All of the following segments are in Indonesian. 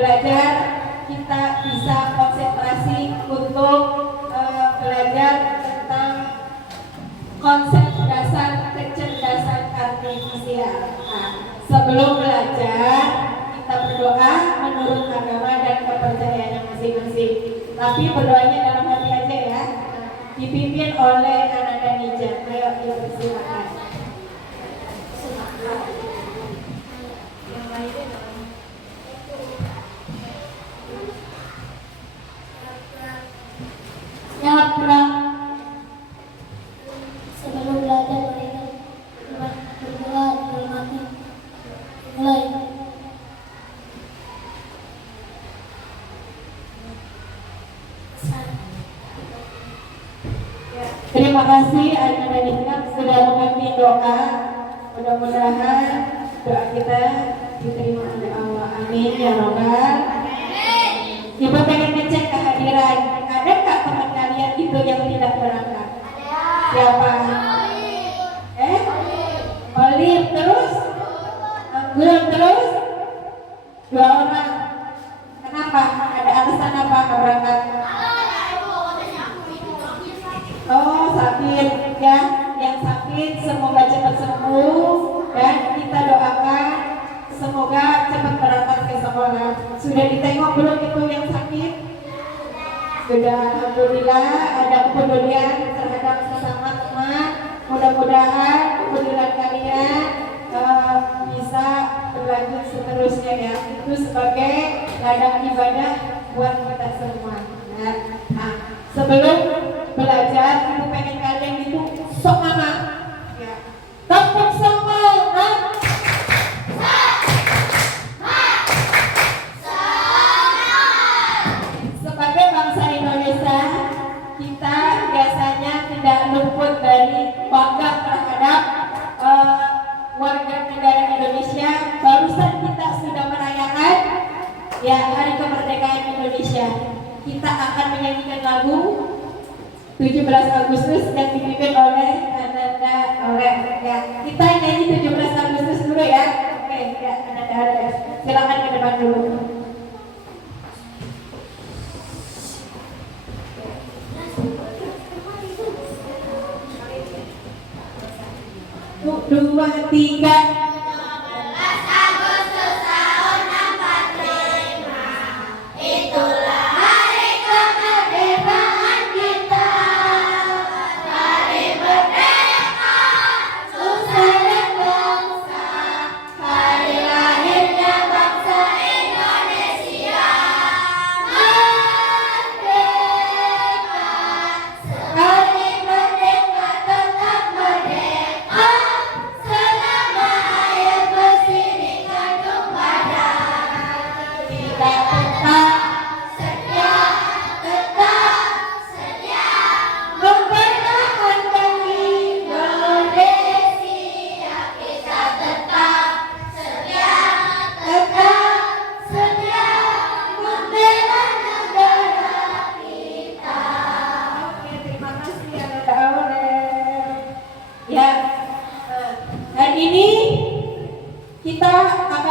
belajar kita bisa konsentrasi untuk belajar tentang konsep dasar kecerdasan artifisial. Nah, sebelum belajar kita berdoa menurut agama dan kepercayaan masing-masing. Tapi berdoanya dalam hati aja ya. Dipimpin oleh Ananda Nija. Ayo silakan. Siap, sebelum belajar berdoa dalam hati. Mulai. Terima kasih Ananda Nija sudah memimpin doa. Mudah-mudahan doa kita diterima oleh Allah. Amin ya Rabbal. Ibu pengen ngecek kehadiran. Ada nggak teman kalian itu yang tidak berangkat? Siapa? Olive terus? Anggun terus? 2 orang. Kenapa? Ada alasan apa nggak berangkat? Oh, sakit ya. Yang sakit semoga cepat sembuh dan kita doakan semoga cepat berangkat ke sekolah. Sudah ditengok belum itu yang sakit? Sudah, alhamdulillah ada kepedulian terhadap sesama teman. Mudah-mudahan kepedulian kalian bisa berlanjut seterusnya ya. Itu sebagai ladang ibadah buat kita semua. Nah, sebelum belajar, ibu pengen kalian itu semangat. Ya. Tepuk semangat. Sebagai bangsa Indonesia, kita biasanya tidak luput dari bangga terhadap warga negara Indonesia. Barusan kita sudah merayakan ya Hari Kemerdekaan Indonesia. Kita akan menyanyikan lagu 17 Agustus yang dipimpin oleh Ananda Oleh. Ya, kita nyanyi 17 Agustus dulu ya. Oke, ya Ananda Oleh. Silakan ke depan dulu. 2, 3.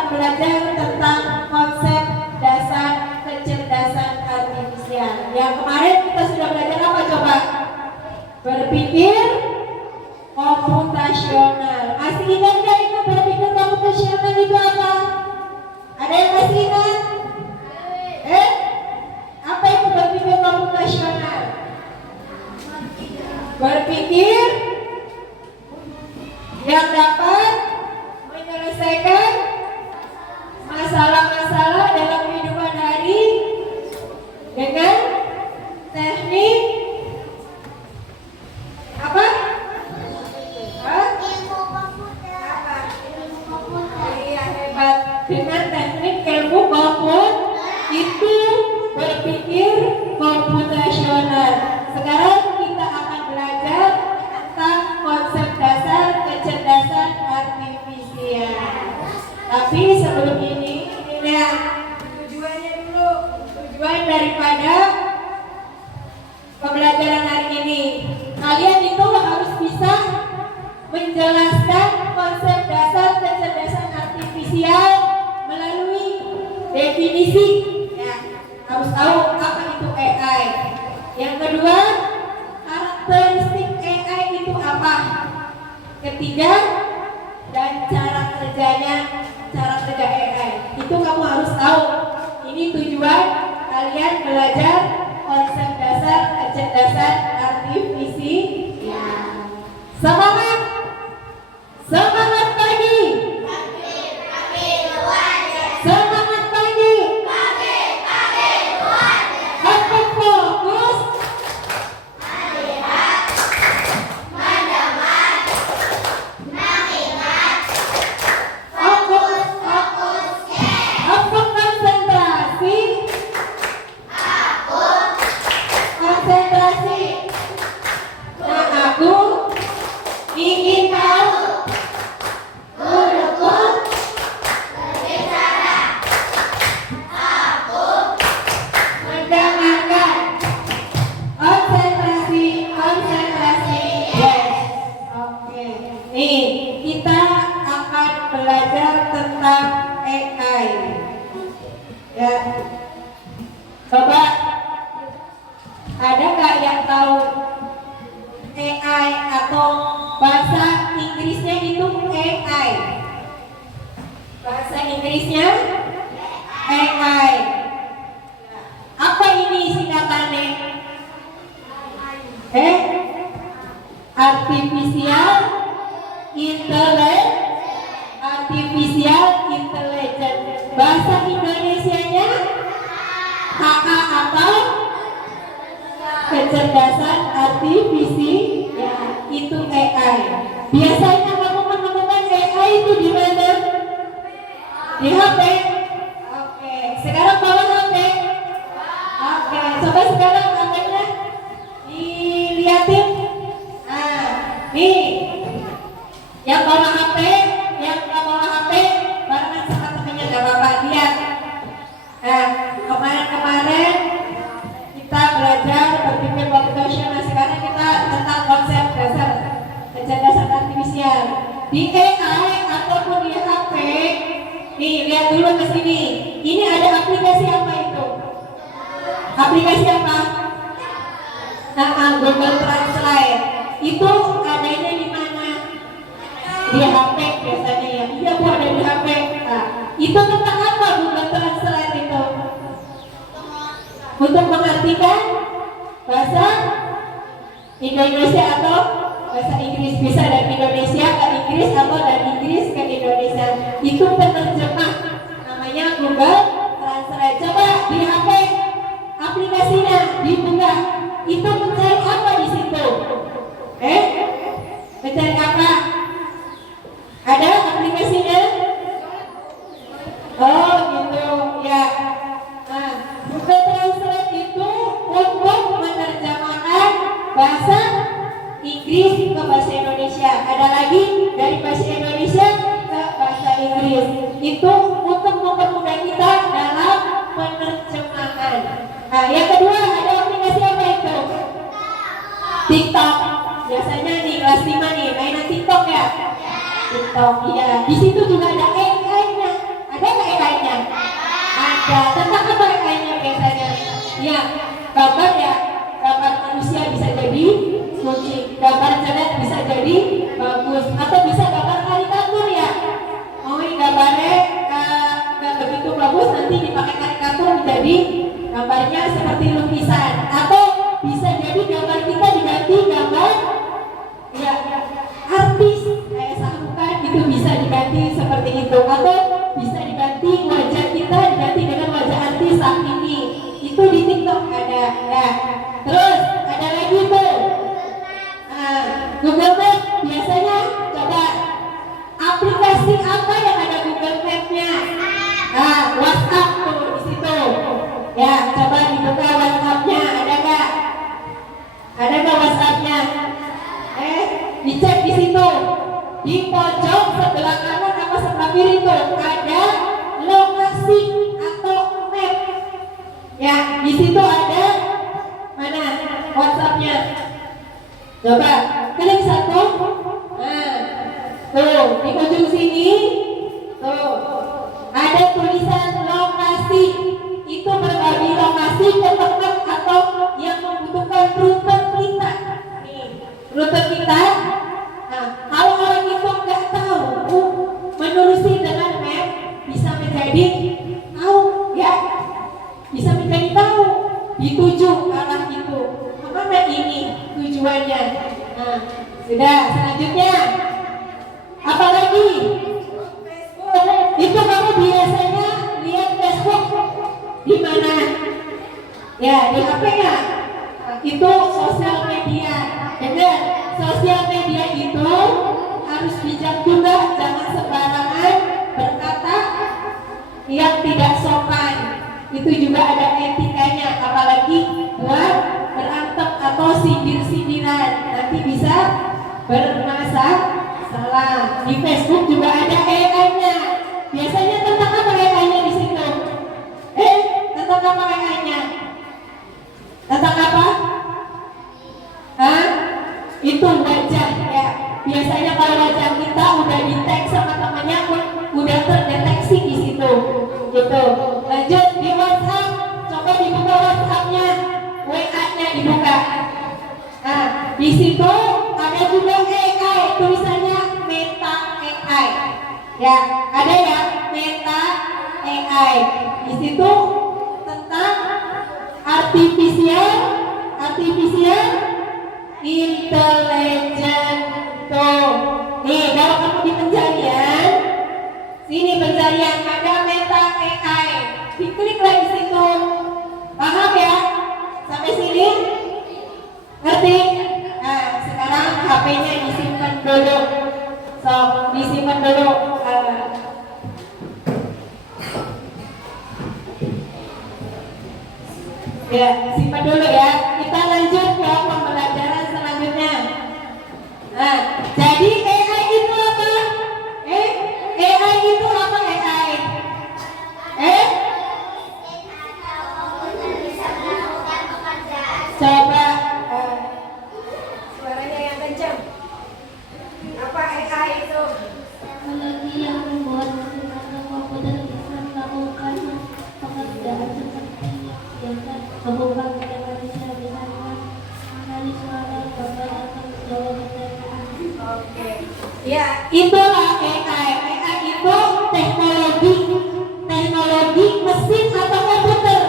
Belajar tentang konsep dasar kecerdasan artifisial. Yang kemarin kita sudah belajar apa coba? Berpikir komputasional. Masih ingat nggak itu berpikir komputasional itu apa? Ada yang masih ingat? Apa itu berpikir komputasional? Berpikir yang dapat menyelesaikan masalah-masalah dalam kehidupan hari dengan teknik apa? Ilmu komputer. Iya, hebat. Dengan teknik ilmu komputer. definisi, ya harus tahu apa itu AI. Yang kedua, karakteristik AI itu apa. Ketiga, dan cara kerja AI itu kamu harus tahu. Ini tujuan kalian belajar konsep dasar kecerdasan artifisial. Semangat, semangat pagi, semangat pagi, apa fokus, apa konsentrasi, konsentrasi. Nah, aku ingin tahu guruku mendengarkan. Konsentrasi, konsentrasi. Yes. Oke. Nih, kita akan belajar tentang AI. Ya. Coba ada nggak yang tahu AI atau bahasa Inggrisnya itu AI? Bahasa Inggrisnya AI. Apa ini singkatannya? Artificial Intelligence. Artificial Intelligence. Bahasa Indonesianya HA atau kecerdasan artifisial, ya, itu AI. Biasanya kamu menemukan AI itu di mana? Di HP. Oke, sekarang bawa HP. Oke, coba sekarang HP-nya dilihatin. Nah, nih, yang bawa HP, yang nggak bawa HP, barengan sama temennya nggak apa-apa, lihat. Nah, kemarin kita belajar berpikir computational. Sekarang kita tentang konsep dasar kecerdasan artifisial. Di AI ataupun di HP, nih lihat dulu ke sini. Ini ada aplikasi apa itu? Aplikasi apa? Google Translate. Itu adanya di mana? Di HP biasanya ya. Iya Bu, ada di HP. Nah, itu tentang apa Google Translate itu? Untuk mengartikan bahasa Indonesia atau bahasa Inggris. Bisa dari Indonesia ke Inggris atau dari Inggris ke Indonesia. Itu penerjemah, namanya Google Translate. Coba di HP aplikasinya dibuka, itu mencari apa di situ? Mencari apa? Ada aplikasinya? Oh gitu ya. Nah, Google Translate itu untuk menerjemahkan bahasa Inggris ke bahasa Indonesia. Ada lagi dari bahasa Indonesia ke bahasa Inggris. Itu untuk mempermudah kita dalam penerjemahan. Nah, yang kedua ada aplikasi apa itu? TikTok. Biasanya di kelas 5 nih mainan TikTok ya. TikTok, iya. Di situ juga ada AI-nya. Ada nggak AI-nya? Ada. Tentang apa AI-nya biasanya? Ya, gambar ya. Gambar manusia bisa jadi kucing. Gambar jelek bisa jadi bagus. Atau bisa gambar karikatur ya. Oh, gambarnya nggak begitu bagus, nanti dipakai karikatur menjadi gambarnya seperti lukisan. Atau bisa jadi gambar kita diganti gambar ya artis kayak Sarukan, itu bisa diganti seperti itu. Atau bisa diganti wajah kita diganti dengan wajah artis saat ini. Itu di TikTok ada. Nah, terus ada lagi tuh Google Maps. Biasanya coba aplikasi apa yang ada Google Map-nya? Nah, WhatsApp tuh di situ. Ya, coba dibuka WhatsApp-nya, ada nggak? Ada nggak WhatsApp-nya? Dicek di situ. Di pojok sebelah kanan apa sebelah kiri tuh ada lokasi atau map. Ya, di situ ada mana WhatsApp-nya? Coba klik satu. Nah, tuh di ujung sini tuh ada tulisan lokasi dituju ke arah itu. Kemana ini tujuannya? Nah, sudah. Selanjutnya apa lagi? Itu kamu biasanya lihat Facebook di mana? Ya, di HP ya. Itu sosial media. Dengar, sosial media itu harus bijak juga, jangan sembarangan berkata yang tidak sopan. Itu juga ada etikanya, apalagi buat berantem atau sindir-sindiran, nanti bisa bermasalah. Di Facebook juga ada AI-nya. Biasanya tentang apa AI-nya di situ? Tentang apa AI-nya? Tentang apa? Hah? Itu wajah ya. Biasanya kalau wajah kita udah di-tag sama temannya, udah terdeteksi di situ. Gitu. Lanjut di WhatsApp, coba dibuka WhatsApp-nya, WA-nya dibuka. Nah, di situ ada juga AI, tulisannya Meta AI. Ya, ada ya Meta AI. Di situ tentang artificial intelligence. Tuh, nih kalau kamu di pencarian, sini pencarian ada Meta AI. Dikliklah di situ. Paham ya? Sampai sini? Ngerti? Nah, sekarang HP-nya disimpan dulu. So, disimpan dulu. Ya, simpan dulu ya. Kita lanjut ke pembelajaran selanjutnya. Nah, jadi AI itu apa? AI itu apa AI? Coba suaranya yang kencang. Apa AI itu? Teknologi yang membuat mesin atau komputer bisa melakukan pekerjaan seperti biasa, membuka kerja manusia, misalnya mengenali suara, gambar, atau menjawab pertanyaan. Oke. Ya, itulah AI. AI itu teknologi mesin atau komputer.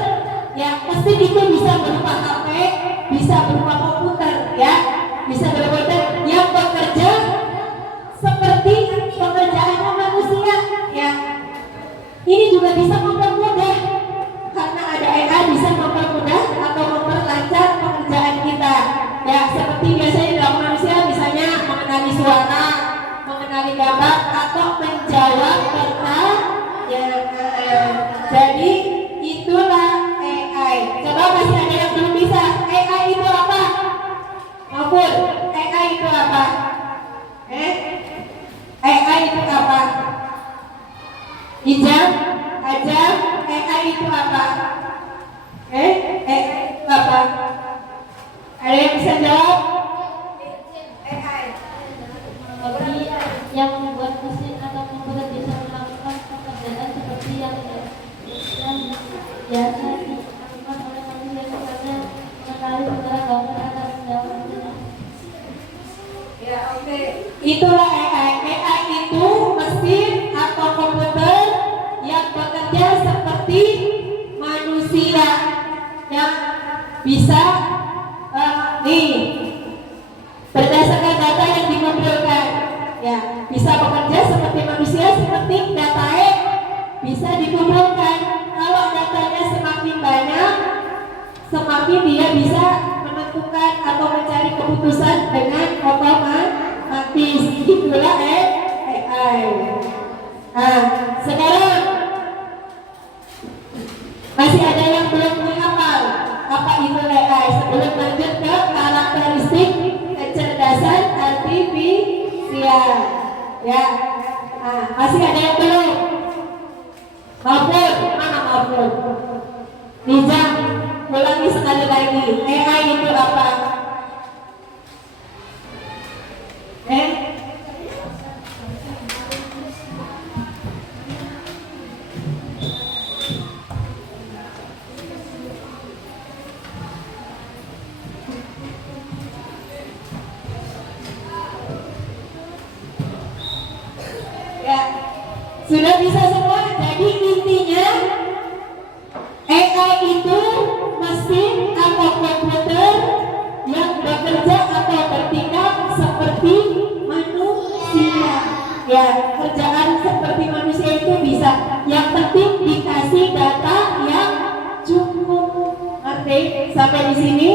Ya, mesin itu bisa berupa HP, bisa berupa komputer, ya, bisa berupa komputer yang bekerja seperti pekerjaannya manusia. Ya, ini juga bisa mempermudah karena ada AI bisa mempermudah atau memperlancar pekerjaan kita. Ya, seperti biasanya dalam manusia, misalnya mengenali suara, mengenali gambar, atau menjawab pertanyaan. Jadi itulah AI. Coba masih ada yang belum bisa. AI itu apa? Maupun AI itu apa? AI itu apa? Ijam, Ajam, AI itu apa? AI itu apa? Ada yang bisa jawab? AI. Teknologi yang membuat mesin atau komputer bisa melakukan pekerjaan seperti yang biasa dilakukan oleh manusia, misalnya mengenali suara, gambar, atau menjawab pertanyaan. Ya, oke. Itulah AI. AI itu mesin atau komputer yang bekerja seperti manusia, yang bisa nih berdasarkan data yang dikumpulkan, ya, bisa bekerja seperti manusia, seperti data bisa dikumpulkan. Kalau datanya semakin banyak, semakin dia bisa menentukan atau mencari keputusan dengan otomatis. Itulah AI. Nah, sekarang masih ada yang belum menghafal apa itu AI. Sebelum lanjut ke karakteristik kecerdasan artifisial, ya. Nah, masih ada yang belum? Maupun mana maupun? Nizam, ulangi sekali lagi. AI itu apa? Ya, sudah bisa semua. Jadi intinya AI itu mesin sampai di sini.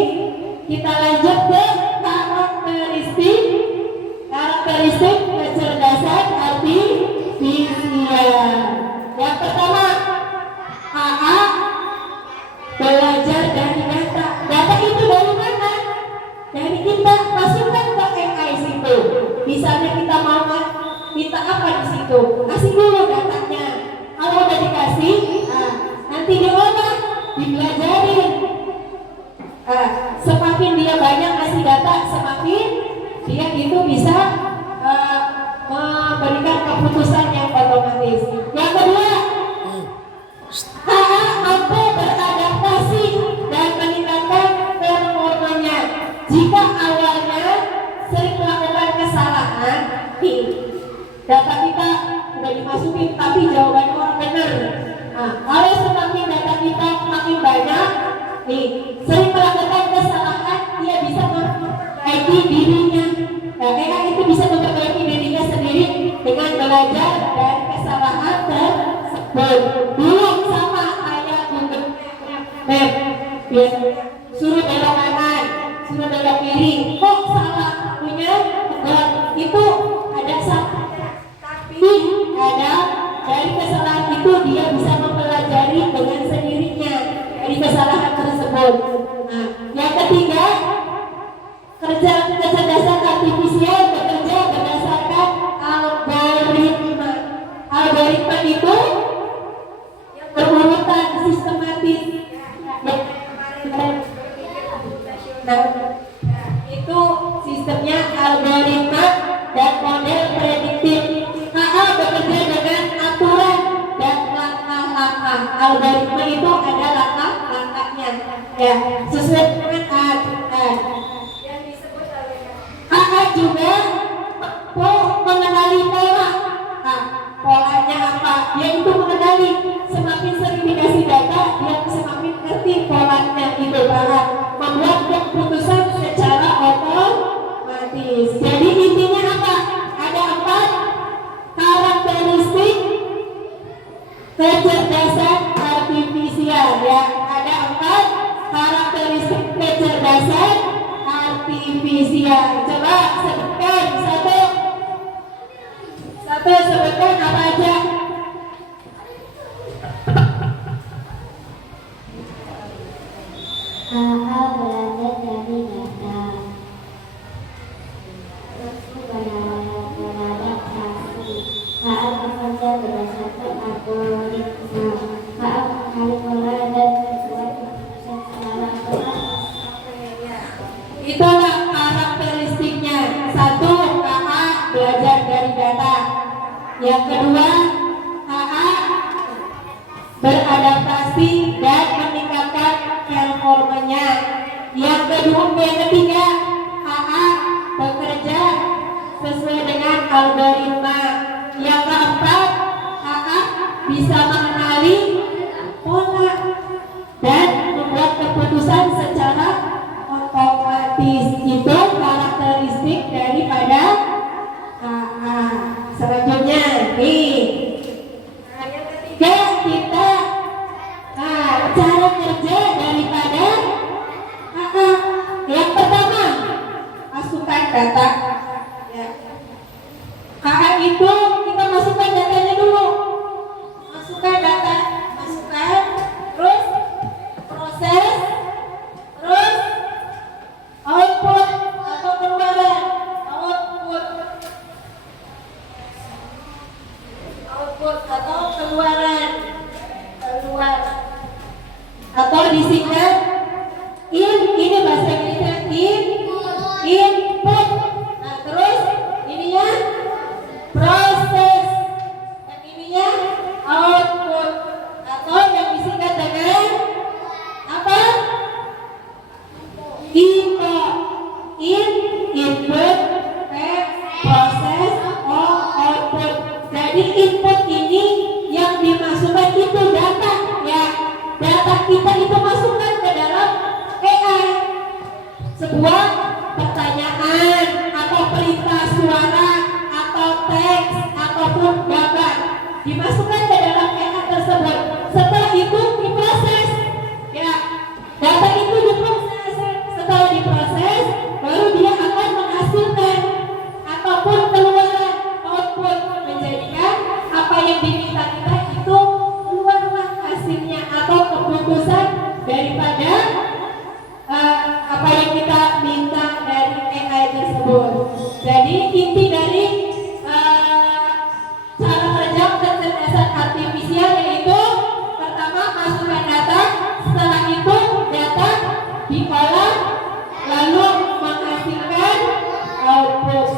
Kita lanjut ke karakteristik kecerdasan artifisial. Yang pertama, AA belajar dari data. Data itu dari mana? Dari kita masukkan ke AI situ. Misalnya kita mau minta apa di situ, kasih dulu datanya. Kalau udah dikasih, nanti diolah, dipelajarin. Semakin dia banyak kasih data, semakin dia itu bisa memberikan keputusan yang otomatis. Yang kedua, AA mampu beradaptasi dan meningkatkan performanya. Jika awalnya sering melakukan kesalahan, data kita udah dimasukin tapi jawabannya orang benar. Kalau semakin data kita makin banyak, sering melakukan kesalahan, dia bisa memperbaiki dirinya. AI itu bisa memperbaiki dirinya sendiri dengan belajar dari kesalahan tersebut. Dulu sama kayak Google Map, suruh belok kanan, suruh belok kiri, kok salah punya itu ada salah, tapi ada dari kesalahan itu dia bisa mempelajari dengan sendirinya dari kesalahan tersebut. Yang ketiga, kecerdasan artifisial bekerja berdasarkan algoritma. Algoritma itu yang berurutan sistematis. Itu sistemnya algoritma dan model prediktif. AA bekerja dengan aturan dan langkah-langkah. Algoritma itu ada langkah-langkahnya, sesuai dengan aturan. AA juga mengenali pola. Polanya apa? Dia itu mengenali. Semakin sering dikasih data, dia semakin ngerti polanya itu, membuat keputusan secara otomatis. Jadi intinya apa? Ada 4 karakteristik kecerdasan artifisial. Ada 4 karakteristik kecerdasan artifisial. Coba sebutkan satu sebutkan apa aja? AA belajar dari data. Beradaptasi. AA bekerja berdasarkan algoritma. AA mengenali pola dan membuat keputusan secara otomatis. Itulah karakteristiknya. 1, AA belajar dari data. Yang kedua, AA beradaptasi dan meningkatkan performanya. Yang ketiga, AA bekerja sesuai dengan algoritma. Yang keempat, AA bisa mengenali pola dan membuat keputusan secara otomatis. Itu karakteristik daripada AA. Selanjutnya, yang ketiga kita cara kerja daripada AA. Yang pertama, masukkan data. AA itu kita masukkan datanya dulu. Masukkan data, terus proses, terus output atau keluaran. Output atau keluaran. Atau disingkat ini bahasa Inggrisnya input. Terus ininya proses, dan ininya output, atau yang disingkat dengan apa? Input, proses, output. Jadi input ini yang dimasukkan itu data, data kita itu masukkan ke dalam AI. Sebuah pertanyaan atau perintah suara atau teks ataupun gambar dimasukkan ke dalam AI tersebut. Setelah itu diproses, data itu diproses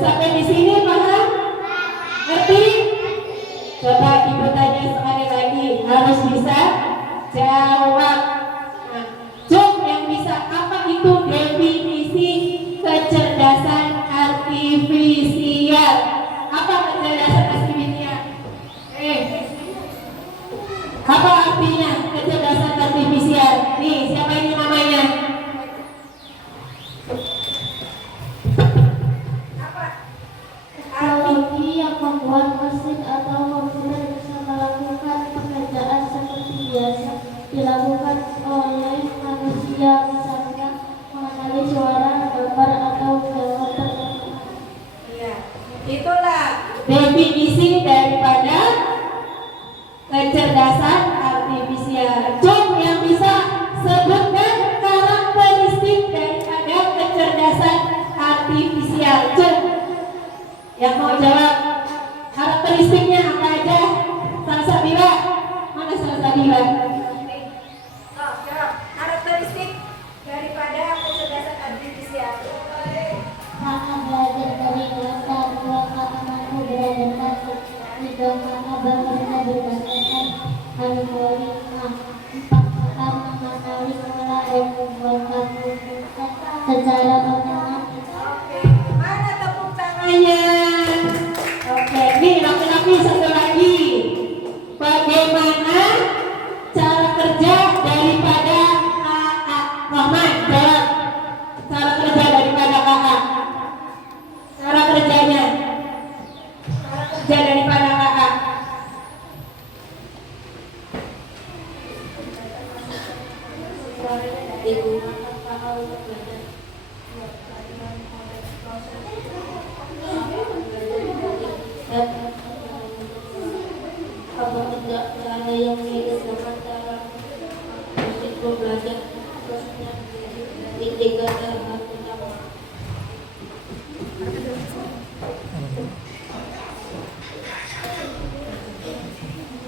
Sampai di sini paham? Ngerti? Coba ibu tanya sekali lagi, harus bisa jawab. Nah, Jom yang bisa, apa itu definisi kecerdasan artifisial? Apa kecerdasan artifisial? Apa artinya kecerdasan artifisial? Nih, siapa ini namanya? Teknologi yang membuat mesin atau komputer bisa melakukan pekerjaan seperti biasa dilakukan oleh manusia, misalnya mengenali suara, gambar, atau gambar tertentu. Ya, itulah definisi daripada kecerdasan artifisial. Jom yang bisa sebutkan karakteristik daripada kecerdasan artifisial. Jom yang mau jawab karakteristiknya apa aja? Salsabila, mana Salsabila? Karakteristik daripada kecerdasan artifisial. Maka belajar dari data, dua kata mampu beradaptasi, tiga kata bekerja berdasarkan algoritma, empat kata mengenali pola dan membuat keputusan secara otomatis. Oke, mana tepuk tangannya? Oke, nih laki-laki satu lagi. Bagaimana cara kerja daripada KA? Rahman, jawab. Cara kerja daripada KA. Cara kerjanya. Cara kerja daripada KA. Apa tidak cara yang mirip dengan cara musik belajar prosesnya tiga tahap utama.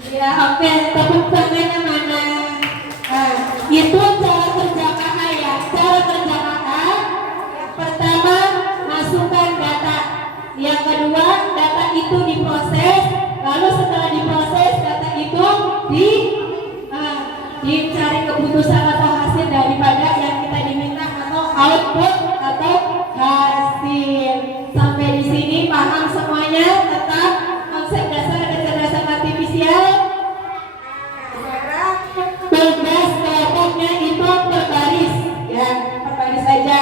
Ya, oke, tepuk tangannya mana? Nah, itu cara kerja KA ya. Cara kerja KA, yang pertama masukkan data. Yang kedua, data itu diproses. Lalu setelah diproses, data itu dicari keputusan atau hasil daripada yang kita diminta atau output atau hasil. Sampai di sini paham semuanya tentang konsep dasar kecerdasan artifisial? Sekarang tugas kelompoknya itu per baris, ya, per baris saja.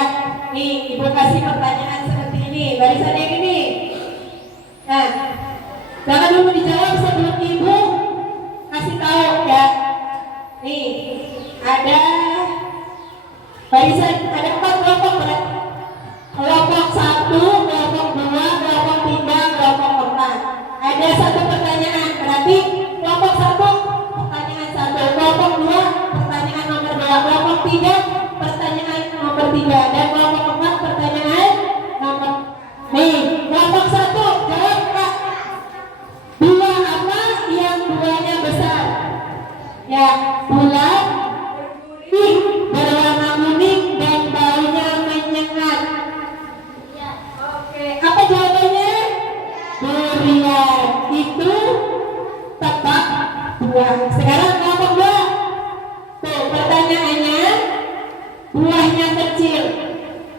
Nih, ibu kasih pertanyaan seperti ini, barisan yang ini. Nah, jangan dulu dijawab sebelum ibu kasih tahu ya. Nih, ada barisan, ada 4 kelompok berarti. Kelompok 1, kelompok 2, kelompok 3, kelompok 4. Ada 1 pertanyaan, berarti kelompok 1 pertanyaan 1, kelompok 2 pertanyaan nomor 2, kelompok 3 pertanyaan nomor 3, dan kelompok 4 pertanyaan nomor. Nih, kelompok 1 jawab Kak. Buah apa yang buahnya besar? Ya, bulat, berwarna kuning dan baunya menyengat. Oke, apa jawabannya? Durian. Itu tepat buah. Sekarang kelompok 2. Tuh, pertanyaannya, buahnya kecil,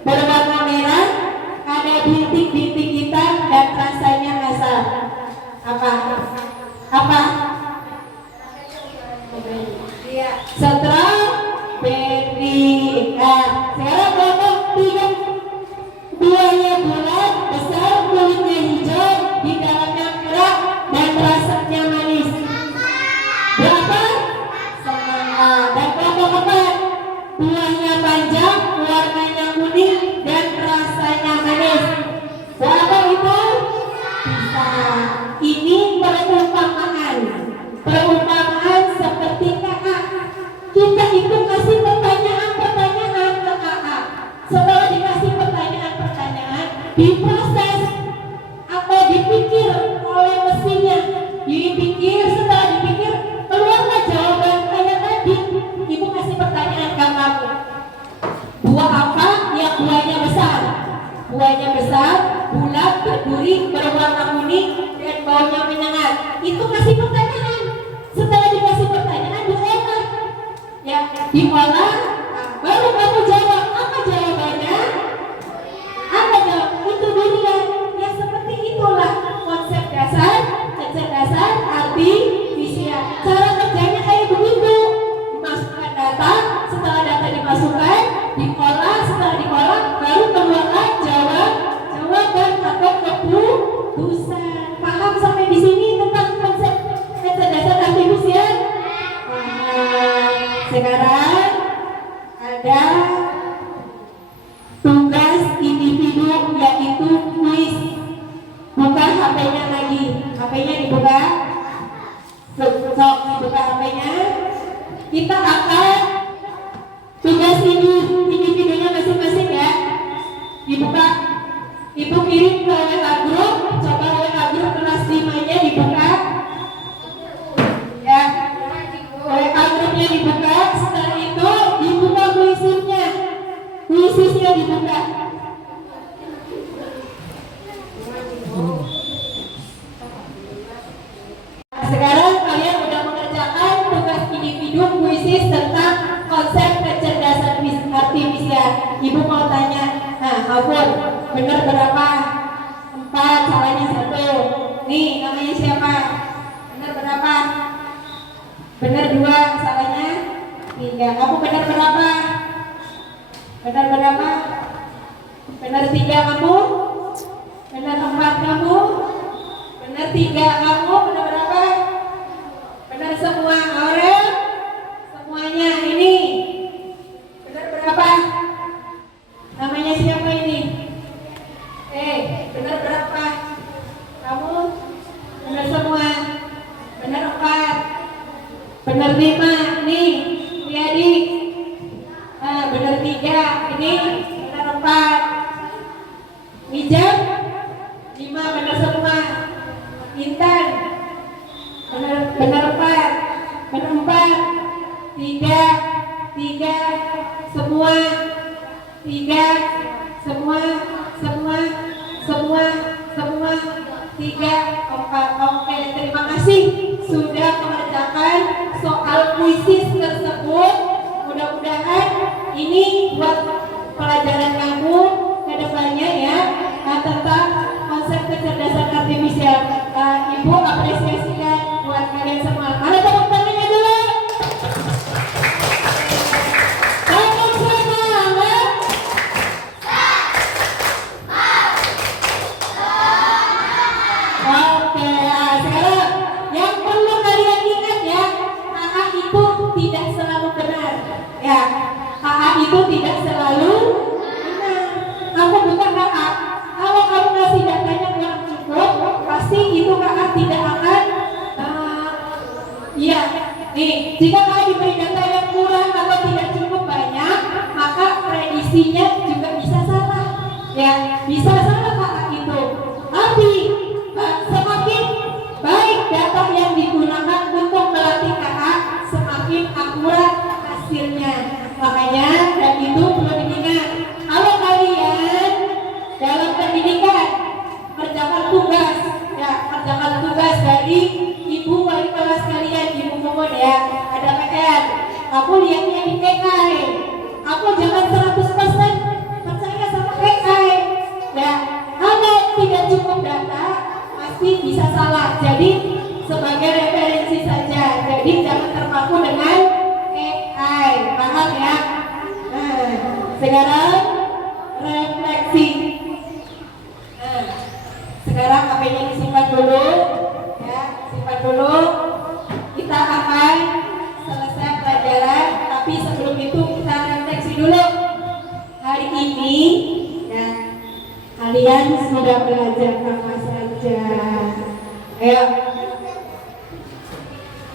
berwarna merah, ada bintik-bintik hitam dan rasanya asam. Apa? Apa? Iya, strawberry. Nah, sekarang kelompok 3. Buahnya bulat, besar, kulitnya hijau, di dalamnya merah dan rasanya manis. Berapa? Semangka. Dan kelompok 4. Buahnya panjang, warnanya kuning dan rasanya manis. Berapa itu? Pisang. Ini perumpamaan. Perumpamaan seperti kakak. Kita itu kasih pertanyaan-pertanyaan ke kakak. Setelah dikasih pertanyaan-pertanyaan, diproses atau dipikir oleh mesinnya. Dipikir, setelah dipikir, keluarlah jawaban kayak tadi. Ibu kasih pertanyaan ke kamu. Buah apa yang buahnya besar? Buahnya besar, bulat, berduri, berwarna kuning, dan baunya menyengat. Itu kasih pertanyaan. Setelah dikasih pertanyaan, diolah. Ya, diolah. Baru kamu jawab. Apa jawabannya? Apa jawab? Itu durian. Ya seperti itulah konsep dasar kecerdasan artifisial. Cara kerjanya kayak begitu. Dimasukkan data, setelah data dimasukkan, diolah, setelah diolah, baru keluarlah jawaban atau keputusan. Paham sampai di sini tentang konsep kecerdasan artifisial? Sekarang ada tugas individu yaitu kuis. Buka HP-nya lagi. HP-nya dibuka. Sok dibuka HP-nya. Kita akan tugas ini individunya masing-masing ya. Dibuka. Ibu kirim ke WA group. Coba WA group kelas 5-nya dibuka. Ya. WA grupnya dibuka. Setelah itu dibuka kuisisnya. Kuisisnya dibuka. Sekarang kalian sudah mengerjakan tugas individu kuisis tentang konsep kecerdasan artifisial. Ibu mau tanya, Afur, benar berapa? 4, salahnya 1. Nih, namanya siapa? Benar berapa? Benar 2, salahnya 3. Kamu benar berapa? Benar berapa? Benar 3 kamu? Benar 4 kamu? Benar 3 kamu? Benar berapa? Benar semua Aurel? Semuanya ini? Benar berapa? Namanya siapa ini? Benar berapa? Kamu? Benar semua? Benar 4? Benar 5? Nih, adik. Benar 3? Ini? Benar 4? Hijab? 5 benar semua? Intan? Benar 4? Benar 4? 3 semua? 3 semua? 3 4. Oke, terima kasih sudah mengerjakan soal kuisis tersebut. Mudah-mudahan ini buat pelajaran kamu ke depannya ya, tentang konsep kecerdasan artifisial. Ibu apresiasikan buat kalian semua. Mana tepuk tangannya dulu? Tepuk semangat. Oke, sekarang yang perlu kalian ingat ya, AA itu tidak selalu benar. Ya, AA itu tidak selalu benar. Kamu bukan AA. Kalau kamu ngasih datanya kurang cukup, pasti itu kakak tidak akan iya. Nih, jika kakak diberi data yang kurang atau tidak cukup banyak, maka prediksinya juga bisa salah. Ya, bisa salah kakak itu. Tapi semakin baik data yang digunakan untuk melatih kakak, semakin akurat hasilnya. Makanya dan itu perlu diingat. Kalau kalian dalam pendidikan kerjakan tugas dari ibu wali kelas kalian, ibu Momon ya, ada PR. Aku lihatnya di AI. Aku jangan 100% percaya sama AI. Ya, kalau tidak cukup data pasti bisa salah. Jadi sebagai referensi saja. Jadi jangan terpaku dengan AI. Paham ya? Sekarang refleksi. Sekarang HP-nya disimpan dulu, ya, simpan dulu. Kita akan selesai pelajaran, tapi sebelum itu kita refleksi dulu. Hari ini, ya, kalian sudah belajar apa saja? Ayo,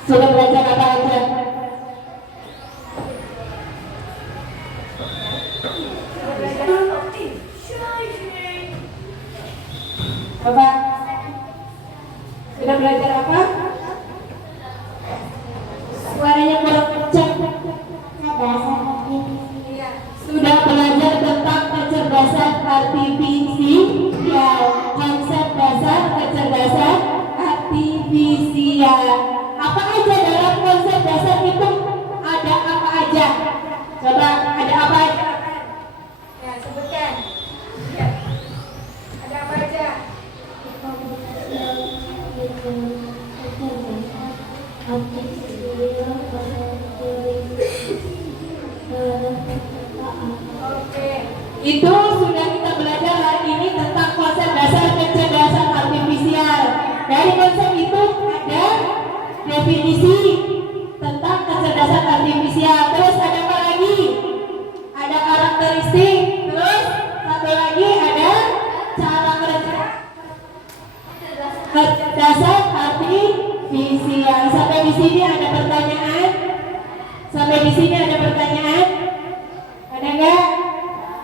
sudah belajar apa aja? Coba, sudah belajar apa? Suaranya kurang kencang. Sudah belajar tentang kecerdasan artifisial. aja? Coba ada apa aja? Ya, sebutkan. Ya. Ada apa aja? Oke, itu sudah kita belajar hari ini tentang konsep dasar kecerdasan artifisial. Dari konsep itu ada definisi tentang kecerdasan artifisial. Terus ada apa lagi? Ada karakteristik. Terus satu lagi ada cara kerja kecerdasan artifisial. Sampai di sini ada pertanyaan? Sampai di sini ada pertanyaan? Ada enggak?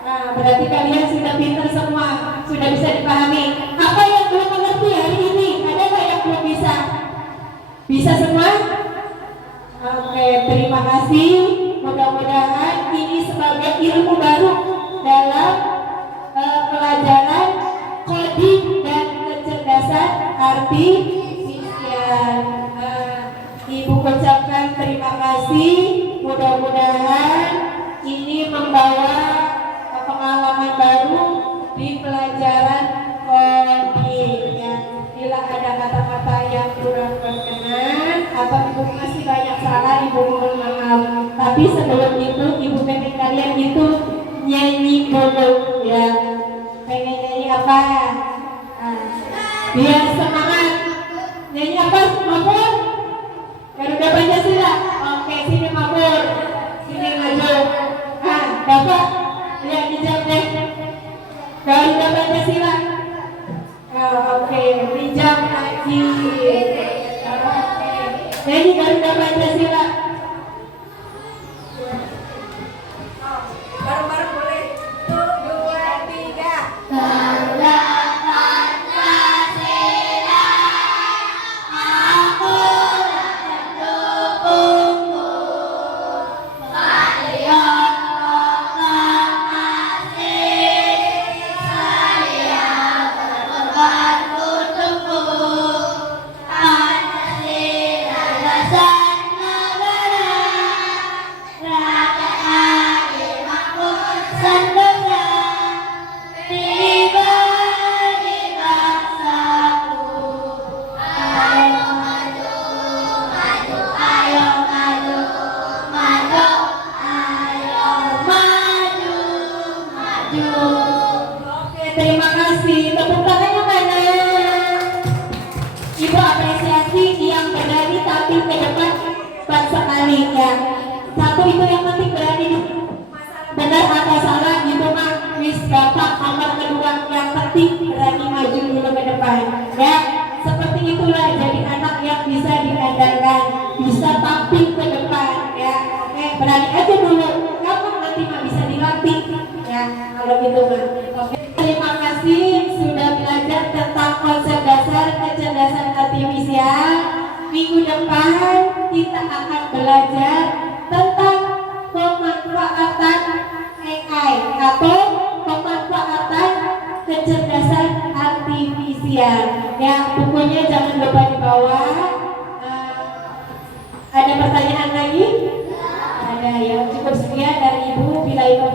Nah, berarti kalian sudah pintar semua, sudah bisa dipahami. Apa yang belum mengerti hari ini? Ada nggak yang belum bisa? Bisa semua? Oke, terima kasih. Mudah-mudahan ini sebagai ilmu baru dalam pelajaran coding dan kecerdasan artifisial. Ibu ucapkan terima kasih. Mudah-mudahan ini membawa pengalaman baru di pelajaran coding ya. Bila ada kata-kata yang kurang berkenan atau ibu masih banyak salah, ibu mohon maaf. Tapi sebelum itu ibu pengen kalian itu nyanyi dulu ya. Pengen nyanyi apa? Biar semangat. Nyanyi apa? Mabur? Garuda Pancasila. Oke, sini Mabur. Sini maju. Bapak lihat dijam deh. Garuda Pancasila. Oke, dijam lagi. Nyanyi Garuda Pancasila. Bareng-bareng boleh. 1, 2, 3. Garuda Pancasila, aku mendukungmu. Kalian masih saya berkorban untukmu. Pancasila dasar negara, rakyat adil makmur sempurna. Tiba di bangsaku, ayo maju, maju, ayo maju, maju, ayo maju, maju. Oke, terima kasih. Tepuk tangannya mana? Ibu apresiasi yang berani tampil ke depan cepat sekali ya. Satu itu yang penting berani benar atau salah itu mah wis bapak nomor kedua, yang penting berani maju dulu ke depan ya. Seperti itulah jadi anak yang bisa diandalkan, bisa tampil ke depan ya. Oke, berani aja dulu, gampang nanti mah bisa dilatih ya kalau gitu mah. Oke, terima kasih sudah belajar tentang konsep dasar kecerdasan artifisial. Minggu depan kita akan belajar tentang pemanfaatan AI atau pemanfaatan kecerdasan artifisial ya. Bukunya jangan lupa dibawa. Ada pertanyaan lagi? Ada ya, cukup sekian dari ibu. Bila itu